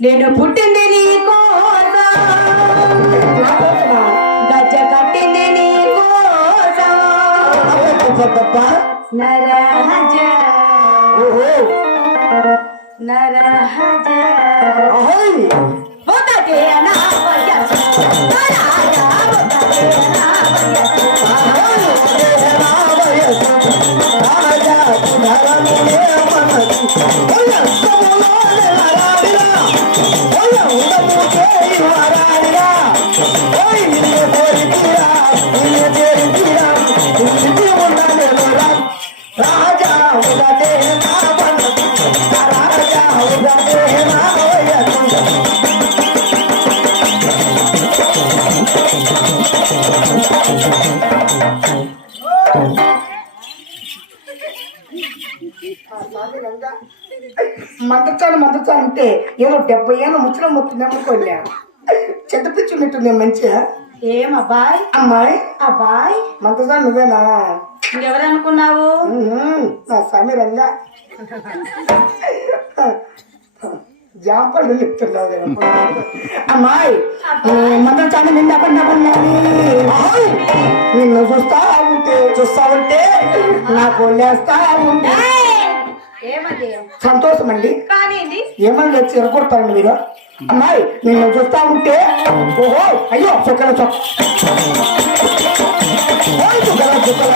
నేను పుట్టింది నీ కోసం. ಶಬ್ದಪ್ಪ ನರಹಜ ಓಹೋ ನರಹಜ ಅಹೋಯ್ ಹೋಗದೆ ಅನಾವಯ ನರಾಯ ಹೋಗದೆ ಅನಾವಯ ಅಹೋಯ್ ಹೋಗದೆ ಅನಾವಯ ರಾಜ ಪುನರಮೇ ಮನಸ್ಸು మంత్రచాలు మంత్రచాలు అంటే ఏదో డెబ్బై ఏళ్ళు ముచ్చట మొత్తుందేమో కొన్నా చెత్త పిచ్చి మంచిగా. ఏం అబ్బాయ్? అమ్మాయి? అబ్బాయ్? మంత్రచాలు నువ్వేనా? ఇంకెవరు అనుకున్నావు ఉహుం, నా స్వామి రంగా. జాంపళ్ళు చెప్తున్నావు. అమ్మాయి మంత్రచాలు నిన్న పడిన పడినది నిన్ను చూస్తా ఉంటే చూస్తా ఉంటే నాకు లేస్తా ఉంటే సంతోషం అండి ఏమని ఎరగొడతారండి మీరు అమ్మాయి నిన్ను చూస్తా ఉంటే ఓహో అయ్యో చుక్కల చొక్క చుక్కల చుక్కల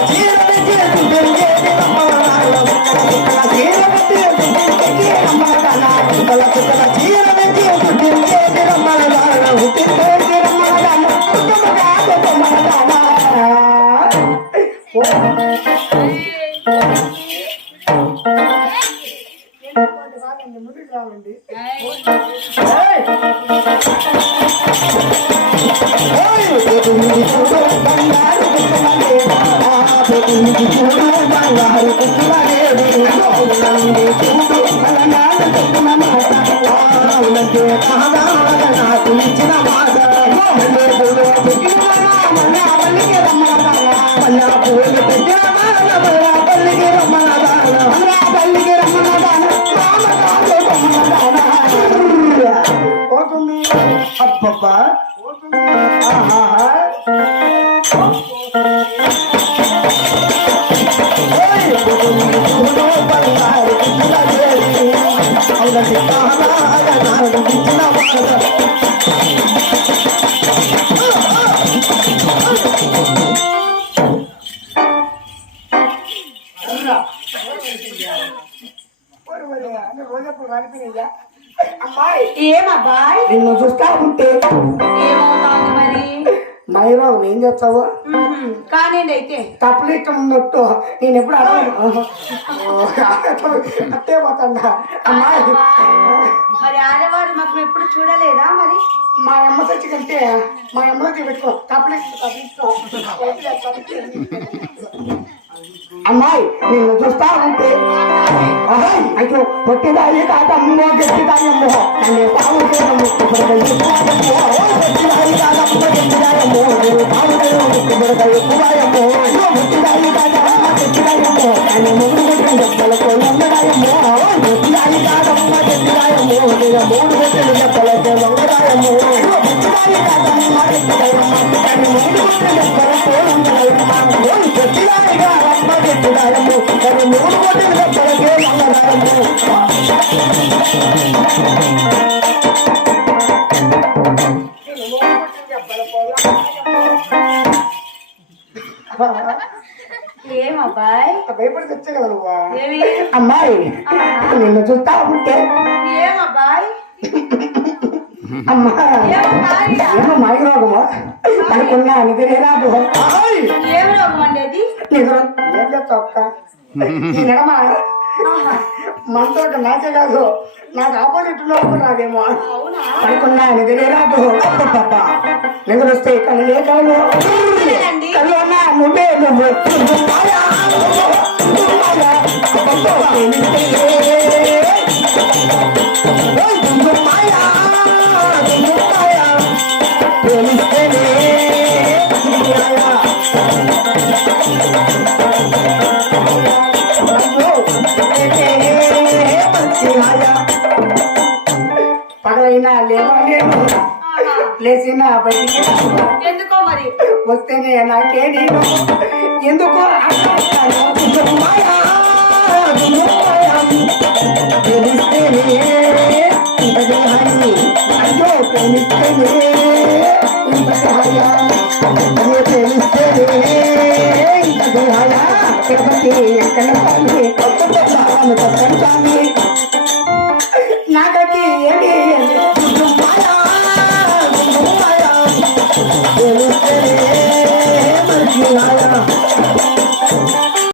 ಅಪ್ಪಪ್ಪ ಆಹಾ ஒரு ஒரு ரோஜா பூ அனுப்பினீங்க అమ్మాయి. ఏం అబ్బాయ్? నిన్ను చూస్తా ఉంటే ఏమవుతాను మరి. మైరావు ఏం చేస్తావు. కానీ అయితే తప్పులు ఇష్టం ఉన్నట్టు. నేను ఎప్పుడు అడగను. అట్టే పోతాడా. అమ్మాయి. మరి ఆడవాడు మాకు ఎప్పుడు చూడలేదా మరి? మా అమ్మ తెచ్చి కంటే మా అమ్మలో పెట్టుకో. తప్పులు అమ్మాయి నిన్ను చూస్తా ఉంటే. అహాయ్, అయ్యో పొట్టిదాయి కాదమ్మో గట్టిదాయమ్మో నన్ను పాము చేయడము పొట్టిదాయి కాదమ్మ గట్టిదాయమ్మో నేను పాము భయపడి తెచ్చగలవా ఏమి? అమ్మాయి నిన్ను చూస్తా ఉంటే. ఏం అబ్బాయి? అమ్మా? ఏమో మాయ రోగము? ఆయ్! ఏం రోగం అండి అది? నిద్ర ఏం నడమ ఆహా. మనతో నాచే కాదు. నాకు ఆపోజిట్లో రాదేమో అవునా? పడుకున్నా నిద్ర వస్తే కళ్ళు లేదండి. కళ్ళు అన్నా నువ్వే నువ్వు మాయా, లేవలేను. లేచిన బయటికి. ఎందుకో మరి వస్తేనే నాకే నేను ఎందుకో. అయ్యో ప్రేమిస్తేనే ప్రేమిస్తేనే. తిరుపతి ఎక్కడ